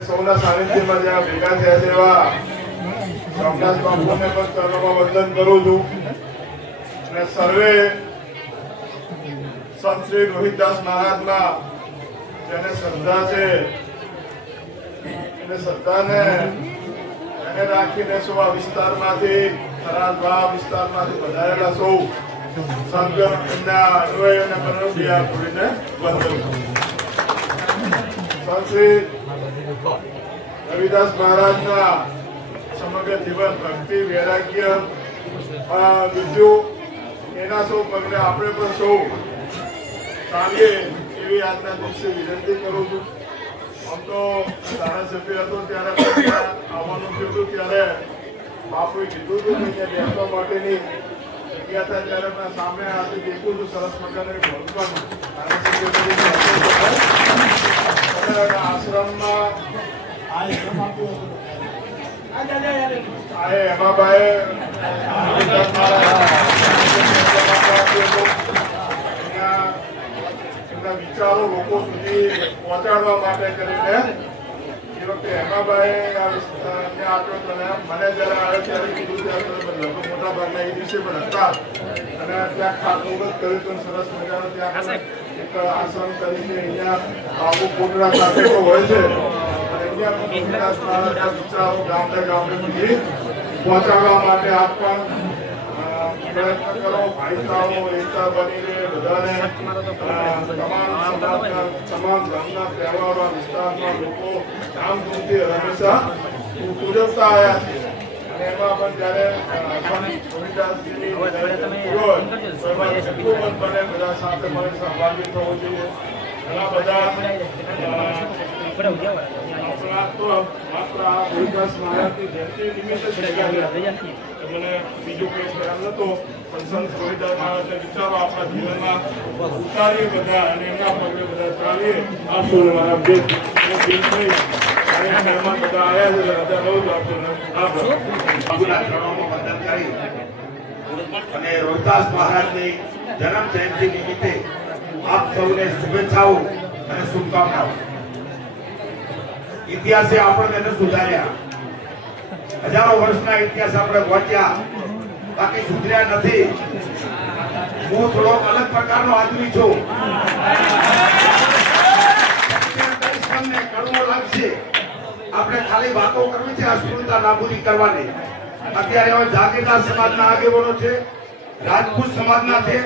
સૌના સાનિધ્યમાં જ્યાં ભેગા થયા છે એવા રામદાસ બાપુને પણ ચરણોમાં વંદન કરું છું અને સર્વે સંત શ્રી રોહિતદાસ મહારાજના જેને શ્રદ્ધા છે એને શ્રદ્ધાને એને રાખીને સૌ આ વિસ્તારમાંથી થરાદ વિસ્તારમાંથી વધારેલા સૌ સંત એમના અન્વય અને પરણોડિયા જોડીને વંદન સંત શ્રી રવિદાસ મહારાજના સમગ્ર જીવન ભક્તિ વૈરાગ્ય વિદ્યો એના સૌ પગલે આપણે પણ સૌ ચાલીએ એવી આજના દિવસે વિનંતી કરું છું. આમ તો ધારાસભ્ય હતો ત્યારે આવવાનું થયું હતું ત્યારે બાપુએ કીધું હતું કે બેસવા માટેની જગ્યા થાય ત્યારે મેં સામે આજે દેખું છું સરસ મજાનું ભણવાનું આશ્રમમાં વિચારો લોકો સુધી પહોંચાડવા માટે કરીને એ વખતે હેમાભાઈ આપ્યો મને જયારે આવે ત્યારે કીધું ત્યારે મોટા ભાગના એ દિવસે પણ હતા અને ત્યાં ખાતમુહૂર્ત કર્યું હતું સરસ મજાનું ત્યાં એક આશ્રમ તરીકે અહીંયા બાબુ કોટડા સાથે તો હોય છે વિચારો ગામડે સુધી પહોંચાડવા માટે આપ પણ પ્રયત્ન કરો. ભાઈચારો એકતા બનીને બધાને તમામ ધર્મના તહેવારો વિસ્તારમાં લોકો ધામધૂમથી હંમેશા ઉજવતા આવ્યા છે અને એમાં પણ જયારે બધા સાથે મળે સહભાગી થવું જોઈએ. ઘણા બધા મને બીજું કોઈ ખ્યાલ નતો પણ સંત રોહિદાસ મહારાજના વિચારો આપણા જીવનમાં ઉતારીએ બધા અને એમના પગલે બધા ચાલીએ. આપશો મારા બે થઈ અને એમાં બધા આવ્યા છે બધા બહુ જ અને રોહિદાસ મહારાજની જન્મ જયંતિ નિમિત્તે આપ સૌને શુભેચ્છાઓ અને શુભકામનાઓ. ઇતિહાસે આપણને એને સુધાર્યા, હજારો વર્ષના ઇતિહાસ આપણે વાંચ્યા, બાકી સુધર્યા નથી. હું થોડો અલગ પ્રકારનો આદમી છું. તમને કડવો લાગશે, આપણે ખાલી વાતો કરવી છે, અસ્પૃશ્યતા નાબૂદી કરવાની. અત્યારે હવે જાગીરદાર સમાજના આગેવાનો છે, રાજપૂત સમાજના છે,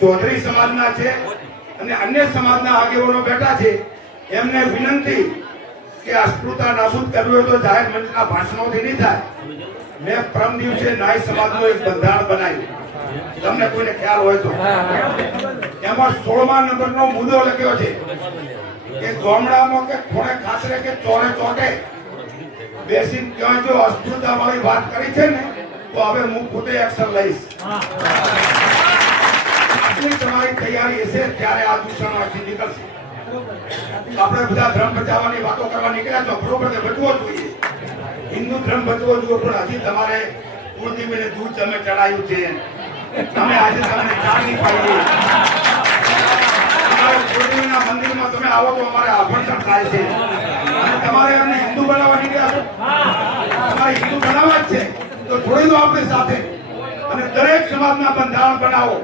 ચૌધરી સમાજના છે અને અન્ય સમાજના આગેવાનો બેઠા છે. એમને વિનંતી કે અસ્પૃશ્યતા નાબૂદ કરવી હોય તો જાહેર મંચના ભાષણોથી નહીં થાય. મેં પ્રમ દિવસે નાય સમાજનું એક બંધારણ બનાવ્યું, તમને કોઈને ખ્યાલ હોય તો. એમાં 16મા નંબરનો મુદ્દો લખ્યો છે કે ગામડામાં કે ખૂણે ખાસરે કે ચોરે ચોટે બેસીને ક્યાં જો અસ્પૃશ્યતા વાળી વાત કરી છે ને તો હવે હું પોતે એક્શન લઈશ. આટલી તમારી તૈયારી હશે ત્યારે આ દૂષણમાંથી નીકળશે. આપણે બધા ધર્મ બચાવવાની વાતો કરવા નીકળ્યા છો, બરોબર છે, બચવો જોઈએ. હિન્દુ ધર્મ બચવો જોઈએ, પણ હજી તમારે કુળદેવીને દૂધ તમે ચડાયું છે, તમે આજે તમને ચા નહીં પાડી. તમારે કુળદેવીના મંદિરમાં તમે આવો તો અમારે આભણતર થાય છે અને તમારે અમને હિન્દુ બનાવવા નીકળ્યા છો. તમારે હિન્દુ બનાવવા જ છે તો જોડી દો આપણી સાથે અને દરેક સમાજના બંધારણ બનાવો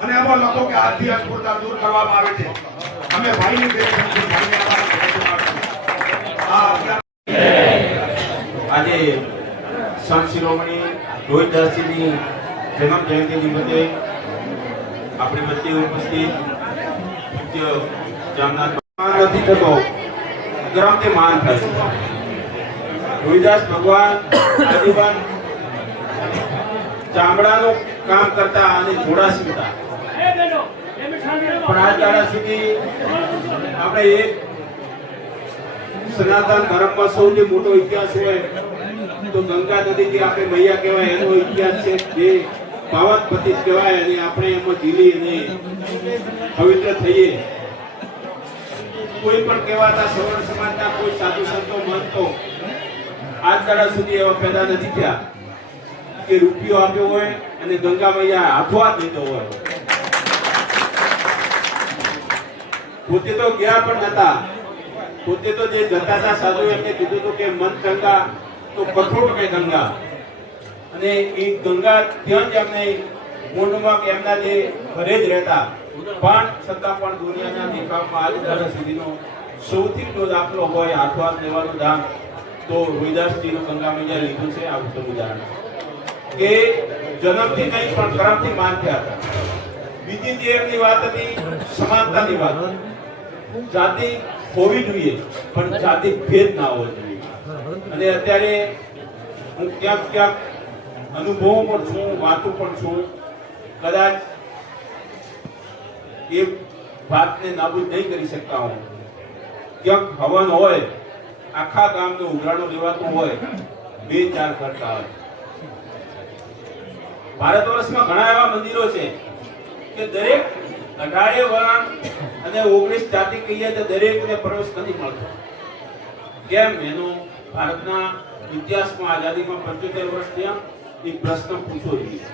અને એમાં લખો કે આથી અસ્પૃશ્યતા દૂર કરવામાં આવે છે. અમે ભાઈની આજે સંત શિરોમણી રોહિતદાસજીની જન્મ જયંતિ નિમિત્તે આપણી વચ્ચે ઉપસ્થિત પૂજ્ય જામનાથ નથી થતો, ગરમ તે માન થાય છે. રોહિદાસ ભગવાન આજીવન ચામડાનું કામ કરતા અને જોડા સીવતા, પણ આજ દાડા સુધી આપણે એક સનાતન ધર્મમાં સૌથી મોટો ઇતિહાસ હોય તો ગંગા નદી જે આપણે મૈયા કહેવાય એનો ઇતિહાસ છે, જે પાવન પતિત કહેવાય અને આપણે એમાં જીલી અને પવિત્ર થઈએ. કોઈ પણ કહેવાતા સવર્ણ સમાજના કોઈ સાધુ સંતો મહંતો આજ દાડા સુધી એવા પેદા નથી થયા કે રૂપિયો આપ્યો હોય અને ગંગા મૈયા હાથો હાથ લીધો હોય. પોતે તો ગયા પણ નતા પોતે તો જે જતા હતા સાધુ એમને કીધું હતું કે મન ગંગા તો કઠોળ કે ગંગા, અને એ ગંગા ત્યાં જ એમને કુંડમાં કે એમના જે ઘરે જ રહેતા, પણ છતાં પણ દુનિયાના દેખાવમાં આજ દાડા સુધીનો સૌથી જો દાખલો હોય હાથવાસ લેવાનું દાન તો રોહિદાસજીનું ગંગા મૈયા લીધું છે. આ ઉત્તમ ઉદાહરણ કે જન્મથી નહીં પણ કર્મથી માન થયા હતા. બીજી જે એમની વાત હતી સમાનતાની વાત, જાતિ હોવી જોઈએ પણ જાતિ ભેદ ના હોવો જોઈએ. અને અત્યારે હું ક્યાંક ક્યાંક અનુભવો પણ છું, વાંચું પણ છું, કદાચ એ વાતને નાબૂદ નહીં કરી શકતા હું. ક્યાંક હવન હોય, આખા ગામનો ઉઘરાણો લેવાતું હોય, 2-4 કરતા હોય. ભારત વર્ષમાં ઘણા એવા મંદિરો છે કે દરેક 18 વરણ અને 19 જાતિ કહીએ તો દરેકને પ્રવેશ નથી મળતો. કેમ? એનો ભારતના ઇતિહાસમાં આઝાદીમાં 75 વર્ષ થયા, એ પ્રશ્ન પૂછવો જોઈએ.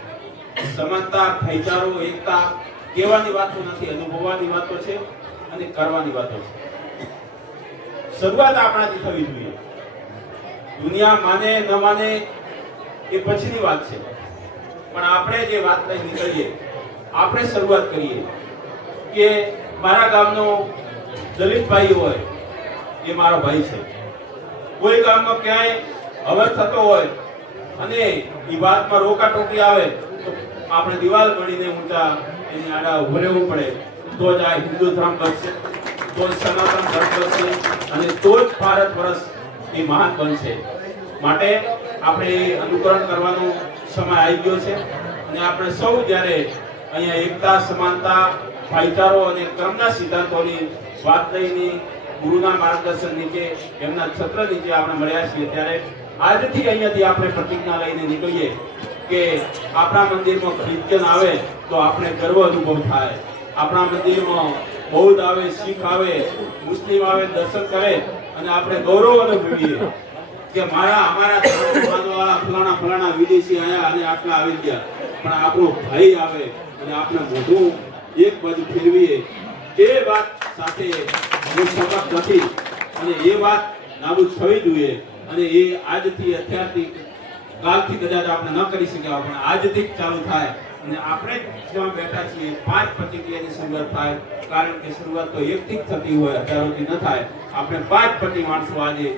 સમાનતા, ભાઈચારો, એકતા કહેવાની વાતો નથી, અનુભવવાની વાતો છે અને કરવાની વાતો છે. શરૂઆત આપણાથી થવી જોઈએ. દુનિયા માને ન માને એ પછીની વાત છે, પણ આપણે જે વાત લઈ નીકળીએ, આપણે શરૂઆત કરીએ કે મારા ગામનો દલિત ભાઈ હોય એ મારો ભાઈ છે. કોઈ ગામમાં ક્યાંય હવન થતો હોય અને એ વાતમાં રોકાટોકી આવે તો આપણે દિવાલ ગણીને ઊંચા એની આડા ઉભું રહેવું પડે. તો જ આ હિન્દુ ધર્મ બનશે, તો જ સનાતન ધર્મ બનશે અને તો જ ભારત વર્ષ એ મહાન બનશે. માટે આપણે અનુકરણ કરવાનો સમય આવી ગયો છે અને આપણે સૌ જ્યારે અહીંયા એકતા, સમાનતા, ભાઈચારો અને કર્મના સિદ્ધાંતોની વાત લઈને ગુરુના માર્ગદર્શન નીચે, એમના છત્ર નીચે આપણે મળ્યા છીએ, ત્યારે આજથી અહીંયાથી આપણે પ્રતિજ્ઞા લઈને નીકળીએ કે આપણા મંદિરમાં ક્રિશ્ચન આવે તો આપણે ગર્વ અનુભવ થાય. આપણા મંદિરમાં બૌદ્ધ આવે, શીખ આવે, મુસ્લિમ આવે, દર્શન કરે અને આપણે ગૌરવ અનુભવીએ કે અમારા ધર્મવાળા ફલાણા વિદેશી આયા અને આટલા આવી ગયા, પણ આપણો ભાઈ આવે અને આપણે મોઢું એક બાજુ ફેરવીએ. એ વાત સાથે હું સહમત નથી અને એ વાત નાબૂદ થવી જોઈએ. અને એ આજથી, અત્યારથી, કાલથી કદાચ આપણે ન કરી શક્યા, પણ આજથી જ ચાલુ થાય. અને આપણે જ્યાં બેઠા છીએ 5 પ્રતિક્રિયાની શરૂઆત થાય, કારણ કે શરૂઆત તો એકથી જ થતી હોય, હજારોથી ન થાય. આપણે 5 પ્રતિ માણસો આજે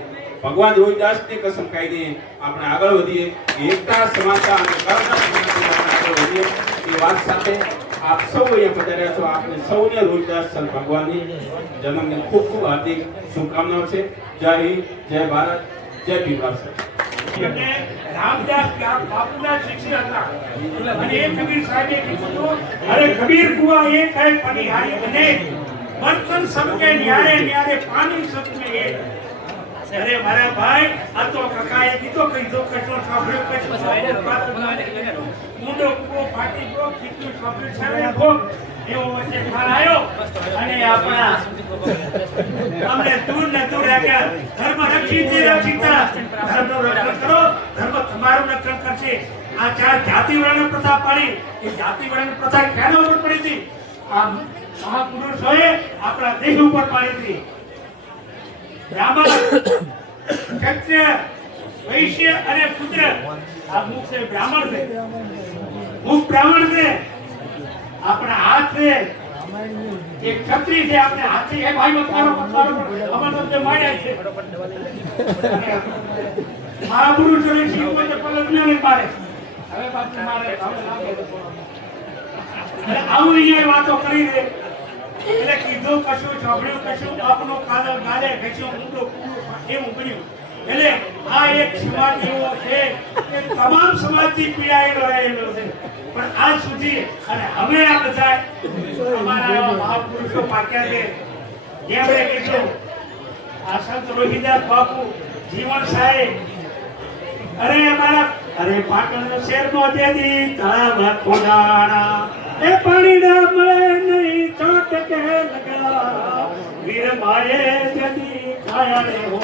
ભગવાન રોહિદાસની કસમ ખાઈને આપણે આગળ વધીએ, એકતા, સમાનતા અને કર્મના સિદ્ધાંતથી આપણે આગળ વધીએ. એ વાત સાથે આપ સૌ અહીંયા પધાર્યા છો, આપને સૌને રોહિદાસ સંત ભગવાનની જન્મની ખૂબ ખૂબ હાર્દિક શુભકામનાઓ છે. જય હિન્દ, જય ભારત, જય ભીમ. રામદાસ બાપુના શિષ્ય હતા અને એ કબીર સાહેબે કીધું હતું, અરે કબીર કુઆ એક હૈ પનિહારી બને, બર્તન સબકે ન્યારે ન્યારે પાણી સબકે એક. અરે મારા ભાઈ, આ તો કાકાએ કીધો કીધો કશો સાંભળ્યો કશો મુંડો કુવો ફાટી ગયો, કીધું સાંભળ્યું છે ભોગ એવો વચ્ચે ખ્યાલ આવ્યો અને આપણા અમને દૂર ને દૂર રાખ્યા. ધર્મ રક્ષિત રક્ષિતા, ધર્મનું રક્ષણ કરો, ધર્મ તમારું રક્ષણ કરશે. આ 4 જાતિ વર્ણ પ્રથા પાડી, એ જાતિ વર્ણ પ્રથા ક્યાંના ઉપર પડી હતી? આ મહાપુરુષોએ આપણા દેશ ઉપર પાડી હતી. બ્રાહ્મણ, ક્ષત્રિય, વૈશ્ય અને શૂદ્ર, આ મુખ છે બ્રાહ્મણ છે, મુખ બ્રાહ્મણ છે, આપણા હાથ છે એક ક્ષત્રિય છે, આપણે હાથી એ ભાઈ મતવારો અમારો જે માર્યા છે મહાપુરુષોને શીખવને પલટને મારે. હવે બાપુ મારે અને આવું અહીંયા વાતો કરી દે એટલે કીધું કશું, સાંભળ્યું કશું, બાપનો કાદો ગાલે ઘસ્યો, ઊંડો કૂવો એવું બન્યું. એટલે આ એક સમાજ એવો છે કે તમામ સમાજથી પીડાયેલો રહેલો છે, પણ આજ સુધી અને હવે આ બધા અમારા એવા મહાપુરુષો પાક્યા છે. જેમણે કીધું આ સંત રોહિદાસ બાપુ, જીવન સાહેબ, અરે અમારા પાટણ શહેરનો જેથી તળાવ ખોદાણા, એ પાણી ના મળે નહીં ચાટ કે લગા, વીર મારે જેથી કાયા રે હો,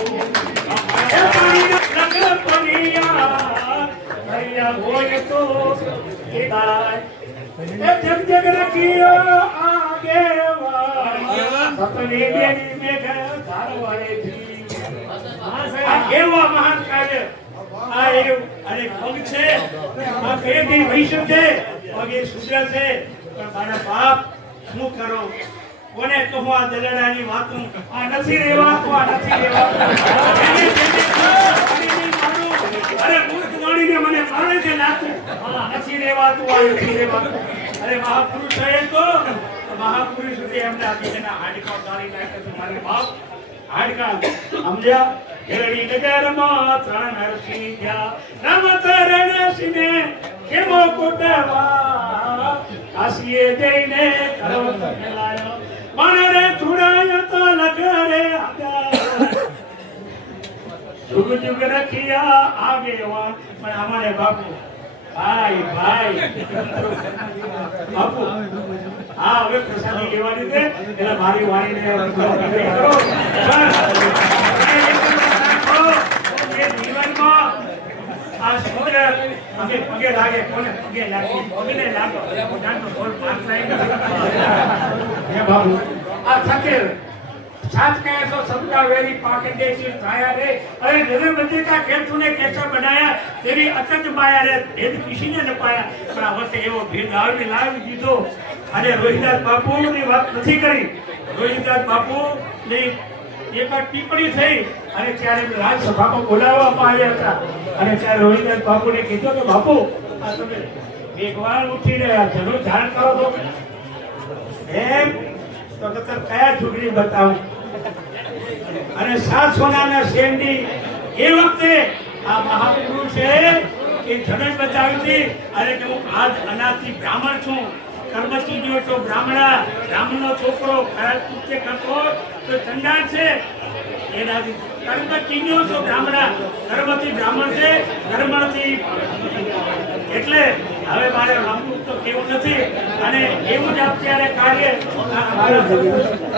એ પાણી ના લગ પનિયા કરિયા હોય તો એ દાય, એ જગ જગ રખિયો આગેવા, સતની બેની મેઘ ધારવાળે છે આ એ અને પગ છે આ કઈથી વહી શકે પગ એ સુધરે છે પણ મારા બાપ શું કરો કોને કહું આ દલડાની વાતું આ નથી રહેવાતું આ નથી રહેવાતું અરે મૂર્ખ દોડીને મને મારે છે નાખું નથી રહેવાતું આ નથી રહેવાતું અરે મહાપુરુષ છે તો મહાપુરુષ સુધી એમના બીજાના હાડકા ગાળી નાખે છે મારે બાપ હાડકા સમજ્યા હેરડી નગરમાં ત્રણ નરસિંહ થયા રમત રણસિંહે કેમો કોટવા કાશીએ જઈને કરવત ફેલાયો મનરે છુડાયો તો લખરે જુગ જુગ રખિયા આગેવાન પણ અમારે બાપુ ભાઈ ભાઈ બાપુ હા હવે પ્રસાદી લેવાની છે એટલે મારી વાણીને કરો જીવનમાં આ સૂત્ર પગે લાગે કોને પગે લાગે પગને લાગો જાણતો બોલ પાસ થાય બાબુ આ થકે સાત કહે તો સમજા વેરી પાકે દેશી છાયા રે અરે નજર બંધી કા ખેતુને કેસર બનાયા તેરી અતજ માયા રે ભેદ કિસીને ન પાયા પણ આ વખતે એવો ભેદ લાવી દીધો અને રોહિદાસ બાપુની વાત નથી કરી રોહિદાસ બાપુ ની એક ટિપ્પણી થઈ અને ત્યારે રાજસભામાં બોલાવવામાં આવ્યા હતા અને ત્યારે રોહિદાસ બાપુને કીધું કે બાપુ આ તમે એકવાર ઉઠી રહ્યા જરૂર ધારણ કરો તો એમ તો કયા છોકરી બતાવું અને 7 સોનાના શેરડી એ વખતે આ મહાપુરુષે એ જનન બતાવી હતી અને કે હું આજ અનાથી બ્રાહ્મણ છું કર્મચીજો તો બ્રાહ્મણનો છોકરો ખરાબ કૃત્ય કરતો તો ચંડાળ છે એનાથી કર્મચીજો તો કર્મથી બ્રાહ્મણ છે કર્મથી એટલે હવે મારે લાંબુ તો કેવું નથી અને એવું જ અત્યારે કાર્ય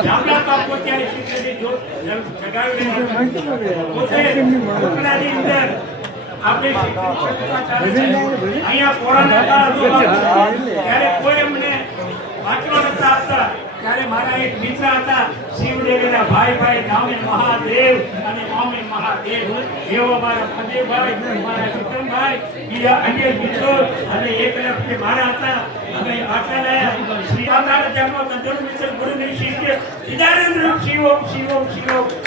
જામલા બાપુ ત્યારે શીખેલી જો જગાવી પોતે કોકડાની અંદર આપણે અહીંયા કોરોના કાળ હતો ત્યારે કોઈ એમને વાંચવા નતા આપતા ત્યારે મારા એક મિત્ર હતા શિવદેવીના ભાઈ નામે મહાદેવ અને નામે મહાદેવ એવો મારા મહાદેવભાઈ મારા વિક્રમભાઈ બીજા અન્ય મિત્રો અને એક લક્ષ મારા હતા અમે આટલા શ્રી માતાના જન્મ કંદોર મિત્ર ગુરુ ની શિષ્ય સિદ્ધાર્થ શિવો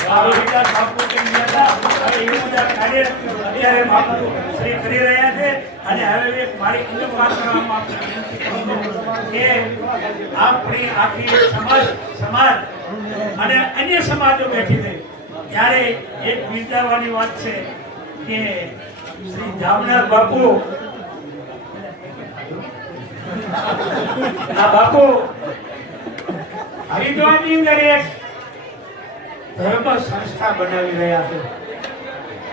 આરોગ્ય બાપુ કે હતા એવું બધા કાર્ય અત્યારે બાપુ શ્રી કરી રહ્યા છે અને હવે એક મારી અંદર વાત કરવામાં કે આપણી આખી સમાજ અને અન્ય સમાજો બેઠી છે ત્યારે એક બિરદાવાની વાત છે કે શ્રી જામનાથ બાપુ આ બાપુ હરિદ્વારની અંદર એક ધર્મ સંસ્થા બનાવી રહ્યા છે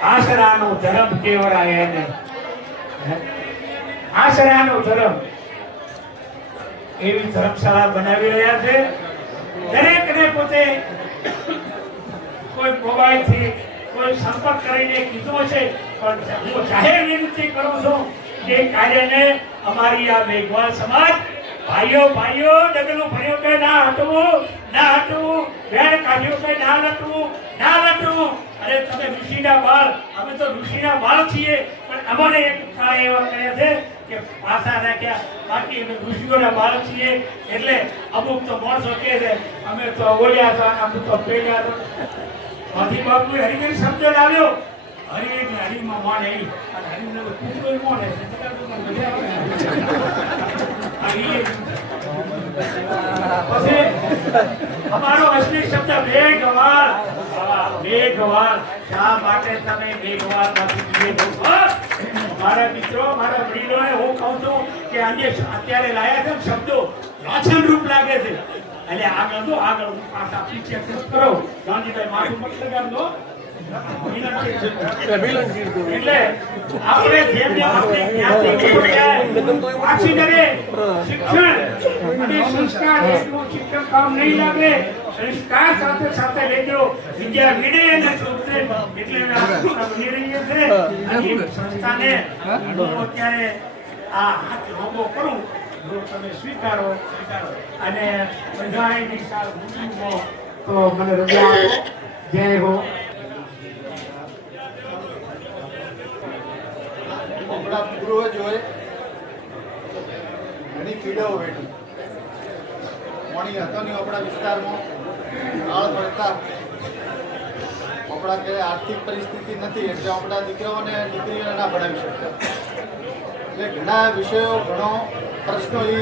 આશરાનો ધર્મ કેવડાય એને આશરાનો ધર્મ એવી ધર્મશાળા બનાવી રહ્યા છે દરેકને પોતે કોઈ મોબાઈલ થી કોઈ સંપર્ક કરીને કીધો છે પણ હું જાહેર વિનંતી કરું છું કે કાર્યને અમારી આ મેઘવાલ સમાજ ભાઈઓ ડગલું ભર્યો કે ના હટવું વેર કાઢ્યો કે ના લટવું અરે તમે ઋષિના બાળ અમે તો ઋષિના બાળ છીએ પણ અમને એક કાળે એવા કહે છે કે પાછા રાખ્યા બાકી અમે ઋષિઓના બાળ છીએ એટલે અમુક તો માણસો કહે છે અમે તો ઓળ્યા હતા અમુક તો પેલ્યા હતા માથી બાપુ હરિગીર શબ્દ લાવ્યો હરિમાં માને અને હરિને કૂતરો માને છે પછી અમારો અસલી શબ્દ વેગવાર શા માટે તમે વેગવાર નથી મારા મિત્રો મારા વડીલોને હું કહું છું કે આજે અત્યારે લાયા છે શબ્દો લાછન રૂપ લાગે છે એટલે આગળ પાછા પીછે કરો ગાંધીભાઈ માથું મત લગાડો એટલે આપણે જેમને આપણે પાછી કરે શિક્ષણ અને સંસ્કાર એટલું શિક્ષણ કામ નહીં લાગે સંસ્કાર સાથે લેજો વિદ્યા વિડે અને શોધે એટલે બની રહીએ છે અને સંસ્થાને હું અત્યારે આ હાથ રોગો કરું તમે સ્વીકારો અને બધાની સાથે તો મને રજા આપો જય હો આપણા પૂર્વજોએ ઘણી પીડાઓ વેઠી. પાણી હતો નહીં આપણા વિસ્તારમાં, કાળ પડતા આપણા કે આર્થિક પરિસ્થિતિ નથી એટલે આપણા દીકરાઓને દીકરીઓને ના ભણાવી શકતા. એટલે ઘણા વિષયો ઘણો પ્રશ્નો એ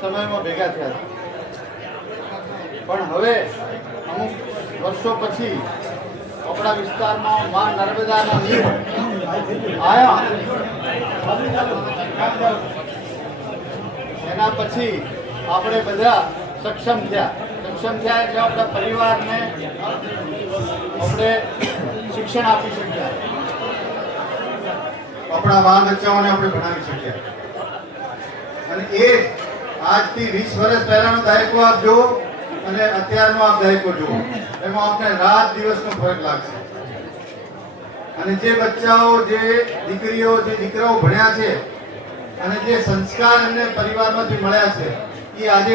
સમયમાં ભેગા થયા પણ હવે અમુક વર્ષો પછી આપણા વિસ્તારમાં મા નર્મદાના નીર આવ્યા. એના પછી આપણે બધા સક્ષમ થયા એટલે આપણા પરિવારને આપણે શિક્ષણ આપી શક્યા, આપણા બાળ બચ્ચાઓને આપણે ભણાવી શક્યા. અને એ આજથી 20 વર્ષ પહેલાનો દાયકો આપ જુઓ અને અત્યારનો આપ દાયકો જુઓ, એમાં આપણે રાત દિવસનો ફરક લાગશે. અને જે બચ્ચાઓ, જે દીકરીઓ, જે દીકરાઓ ભણ્યા છે અને જે સંસ્કાર એમને પરિવારમાંથી મળ્યા છે એ આજે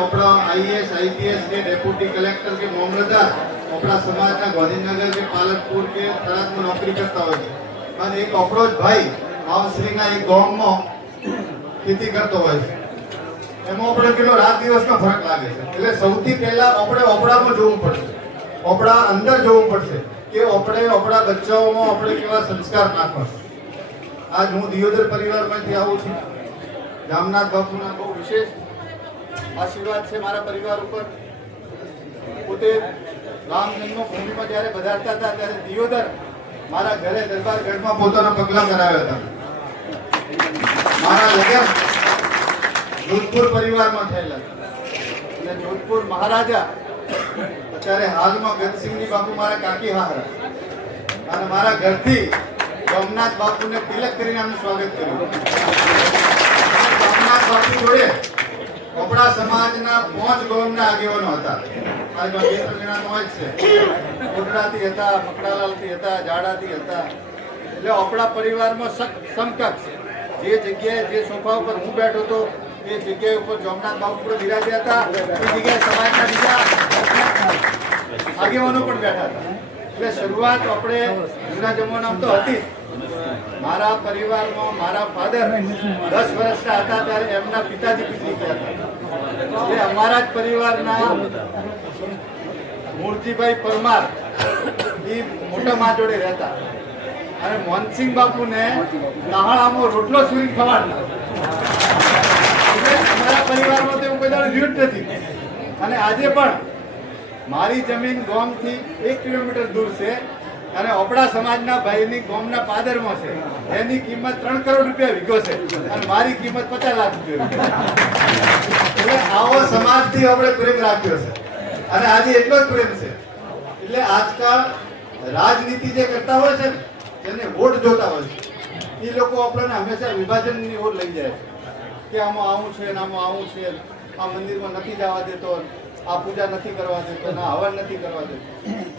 આપણા આઈએએસ, આઈપીએસ કે ડેપ્યુટી કલેક્ટર કે મામલતદાર આપણા સમાજના ગાંધીનગર કે પાલનપુર કે થરાદમાં નોકરી કરતા હોય છે. અને એક આપણો જ ભાઈ આવશ્રીના એક ગામમાં ખેતી કરતો હોય છે. એમાં આપણે કેટલો રાત દિવસનો ફરક લાગે છે. એટલે સૌથી પહેલા આપણે ઓપડામાં જોવું પડશે, ઓપડા અંદર જોવું પડશે કે આપણે આપણા બચ્ચાઓમાં આપણે કેવા સંસ્કાર નાખવા. આજ હું દિયોદર પરિવારમાંથી આવું છું. જામનાથ બાપુના બહુ વિશેષ આશીર્વાદ છે મારા પરિવાર ઉપર. પોતે રામ જન્મભૂમિમાં જ્યારે પધારતા હતા ત્યારે દિયોદર મારા ઘરે દરબારગઢમાં પોતાના પગલા કરાવ્યા હતા. મારા લગ્ન જોધપુર પરિવારમાં થયેલા હતા અને જોધપુર મહારાજા અત્યારે હાલમાં ગજસિંહજી બાપુ મારા કાકી હારા અને મારા ઘરથી સોમનાથ બાપુને તિલક કરીને આમનું સ્વાગત કર્યું. સોમનાથ બાપુ જોડે આપણા સમાજના 5 ગામના આગેવાનો હતા. આ 2-3 જણા તો જ છે. કોટડાથી હતા, મકડાલાલથી હતા, જાડાથી હતા. એટલે આપણા પરિવારમાં સમકક્ષ જે જગ્યાએ જે સોફા ઉપર હું બેઠો હતો એ જગ્યાએ ઉપર સોમનાથ બાપુ પણ બિરાજ્યા હતા. એ જગ્યાએ સમાજના બીજા આગેવાનો પણ બેઠા હતા. એટલે શરૂઆત આપણે જૂના જમાનામાં તો હતી. મારા પરિવારમાં મારા ફાધર 10 વર્ષના હતા ત્યારે એમના પિતાજી પીતરી ગયા હતા. એટલે અમારા જ પરિવારના મૂળજીભાઈ પરમાર એ મોટા મા જોડે રહેતા અને મોહનસિંહ બાપુને નાહાળામાં રોટલો સુરી ખવાડતા. એટલે અમારા પરિવારમાં તો એવું કોઈ દાડો વિરુદ્ધ નથી. અને આજે પણ મારી જમીન ગામથી 1 કિલોમીટર દૂર છે અને આપણા સમાજના ભાઈની ગામના પાદરમાં છે. એની કિંમત 3 કરોડ રૂપિયા વીઘો છે અને મારી કિંમત 50 લાખ રૂપિયા. એટલે આવો સમાજથી આપણે પ્રેમ રાખ્યો છે અને આજે એટલો જ પ્રેમ છે. એટલે આજકાલ રાજનીતિ જે કરતા હોય છે જેને વોટ જોતા હોય છે એ લોકો આપણને હંમેશા વિભાજનની ઓર લઈ જાય છે કે આમાં આવું છે ને આમાં આવું છે, આ મંદિરમાં નથી જવા દેતો, આ પૂજા નથી કરવા દેતો, ના હવન નથી કરવા દેતો.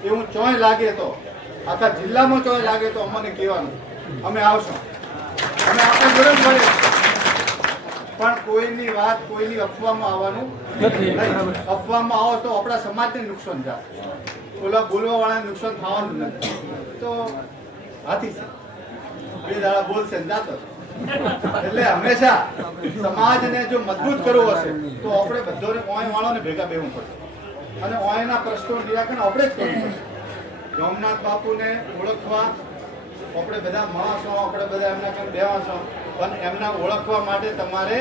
એવું ચોય લાગે તો આખા જિલ્લામાં ચોય લાગે તો અમને કહેવાનું અમે આવશું, અમે આપણે જોડે મળે. પણ કોઈની વાત, કોઈની અફવામાં આવવાનું નથી. અફવામાં આવો તો આપણા સમાજને નુકસાન થાય, ઓલા બોલવા વાળાને નુકસાન થવાનું નથી. તો હાથી છે, 2 દાડા બોલશે ને જાતો. એટલે હંમેશા સમાજને જો મજબૂત કરવો હશે તો આપણે બધાને ઓય વાળાને ભેગા બેવું પડશે અને ઓયના પ્રશ્નો નિરાકરણ આપણે જ કરવું પડશે. સોમનાથ બાપુને ઓળખવા આપણે બધા માણસો, આપણે બધા એમના કામ બેવાસો, પણ એમના ઓળખવા માટે તમારે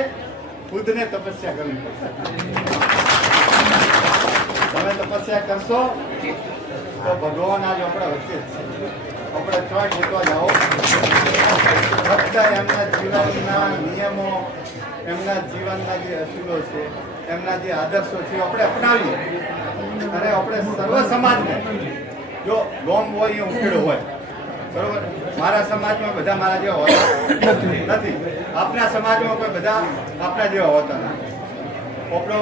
ખુદને તપસ્યા કરવી પડશે. તમે તપસ્યા કરશો તો ભગવાન આજ આપણા વચ્ચે જ છે. આપણે ચોય ગોતવા જાઓ, ફક્ત એમના જીવનના નિયમો, એમના જીવનના જે અસૂલો છે, એમના જે આદર્શો છે આપણે અપનાવીએ અને આપણે સર્વ સમાજને, જો ગોમ હોય એ ઉકેડો હોય, બરોબર, મારા સમાજમાં બધા મારા જેવા હોતા નથી, આપના સમાજમાં કોઈ બધા આપણા જેવા હોતા નથી. આપણો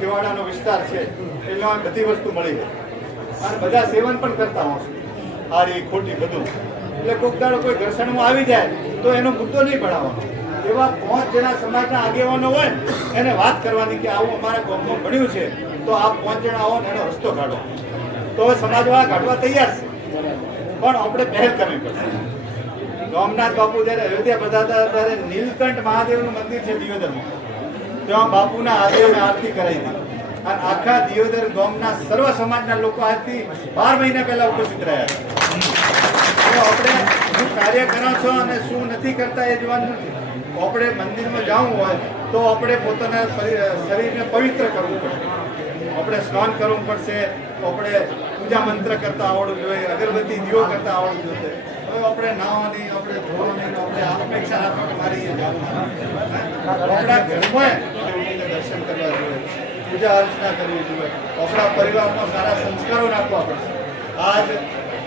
છેવાડાનો વિસ્તાર છે એટલે બધી વસ્તુ મળી જાય અને બધા સેવન પણ કરતા હોશે, સારી ખોટી બધું. એટલે કોઈક દાડો કોઈ ઘર્ષણમાં આવી જાય તો એનો મુદ્દો નહીં ભણાવવાનો. એવા 5 જણા સમાજના આગેવાનો હોય એને વાત કરવાની કે આવું અમારા ગામમાં ભણ્યું છે તો આ 5 જણા આવો ને એનો રસ્તો કાઢો. તો સમાજવાળા કાઢવા તૈયાર છે, પણ આપણે પહેલ કરવી પડશે. રામનાથ બાપુ જ્યારે અયોધ્યા પધારતા હતા ત્યારે નીલકંઠ મહાદેવનું મંદિર છે દિયોદરમાં, ત્યાં બાપુના હાથે અમે આરતી કરાવી હતી અને આખા દિયોદર ગામના સર્વ સમાજના લોકો આજથી 12 મહિના પહેલા ઉપસ્થિત રહ્યા હતા. તો આપણે શું કાર્ય કરો છો અને શું નથી કરતા એ જોવાનું નથી. આપણે મંદિરમાં જવું હોય તો આપણે પોતાના શરીરને પવિત્ર કરવું પડે. આપણે સ્નાન કરવું પડશે, આપણે પૂજા મંત્ર કરતા આવડવું જોઈએ, અગરબત્તી દીવો કરતા આવડવું જોઈએ. હવે આપણે નાવાની, આપણે ધોવાની, આપણે અપેક્ષા રાખવા મારી જવું. આપણા ઘરમાં દર્શન કરવા જોઈએ, પૂજા અર્ચના કરવી જોઈએ, આપણા પરિવારમાં સારા સંસ્કારો નાખવા પડશે. આજ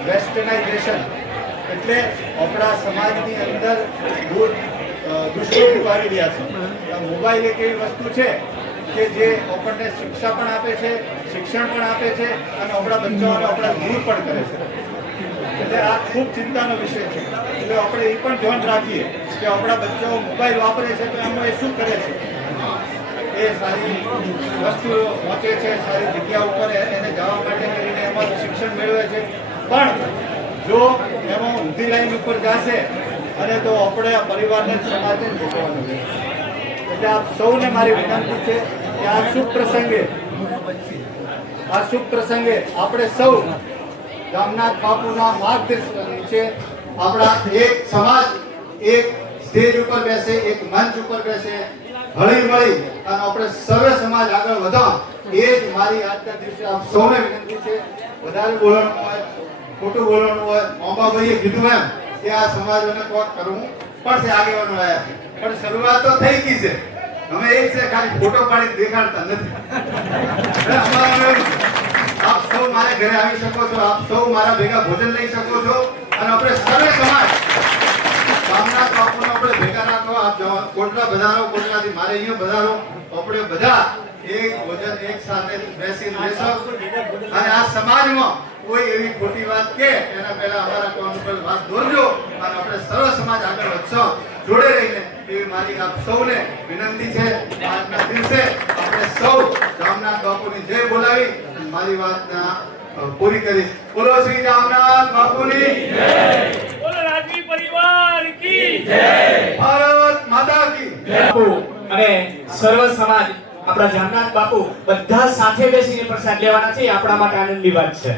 વેસ્ટર્નાઇઝેશન એટલે આપણા સમાજની અંદર દુષ્પ્રભાવ આવી રહ્યા છે. મોબાઈલ એક એવી વસ્તુ છે કે જે આપણને શિક્ષા પણ આપે છે, શિક્ષણ પણ આપે છે અને આપણા બચ્ચાઓને આપણા દૂર પણ કરે છે. એટલે આ ખૂબ ચિંતાનો વિષય છે. એટલે આપણે એ પણ ધ્યાન રાખીએ કે આપણા બચ્ચાઓ મોબાઈલ વાપરે છે તો એમાં એ શું કરે છે. એ સારી વસ્તુઓ પહોંચે છે, સારી જગ્યા ઉપર એને જવા માટે કરીને એમાં શિક્ષણ મેળવે છે. પણ જો એમાં ઊંધી લાઈન ઉપર જશે અને તો આપણે આ પરિવારને સમાજને ભોગવવાનું છે. એટલે આપ સૌને મારી વિનંતી છે કે આ શુભ પ્રસંગે આપણે સૌ રામનાથ બાપુના માર્ગદર્શન નીચે આપણા એક સમાજ એક સ્ટેજ ઉપર બેસે, એક મંચ ઉપર બેસે, હળી મળી અને આપણે સર્વે સમાજ આગળ વધા. એ જ મારી આજના દિવસે આપ સૌને વિનંતી છે. વધારે બોલવાનું હોય, ખોટું બોલવાનું હોય, અંબાભાઈએ કીધું એમ કે આ સમાજોને કોક કરવું પડશે. આગેવાનો આવ્યા પણ શરૂઆત તો થઈ ગઈ છે. અમે એક છે ખાલી ફોટો પાડી દેખાડતા નથી. આપ સૌ મારા ઘરે આવી શકો છો, આપ સૌ મારા ભેગા ભોજન લઈ શકો છો અને આપણે સર્વે સમાજ રામનાથ બાપુને આપણે ભેગા રાખવા. આપ કોટલા બધારો, કોટલાથી મારે અહીંયા બધારો, આપણે બધા એક ભોજન એક સાથે બેસીને લેશો અને આ સમાજમાં કોઈ એવી ખોટી વાત કે એના પહેલા અમારા કોણ પર વાત દોરજો અને આપણે સર્વ સમાજ આગળ વધશો જોડે રહીને. એવી મારી આપ સૌને વિનંતી છે. આજના દિવસે આપણે સૌ રામનાથ બાપુની જય બોલાવી મારી વાતના પૂરી કરીશ. બોલો શ્રી રામનાથ બાપુની જય, બોલો રાજવી પરિવાર કી જય, ભારત માતા કી જય. અને સર્વ સમાજ આપણા જામનાથ બાપુ બધા સાથે બેસીને પ્રસાદ લેવાના છે. એ આપણા માટે આનંદની વાત છે.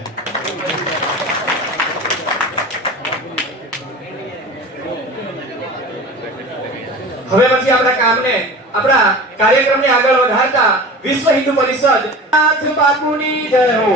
હવે પછી આપણા કામને, આપણા કાર્યક્રમને આગળ વધારતા વિશ્વ હિન્દુ પરિષદ નાથ બાપુની જય હો.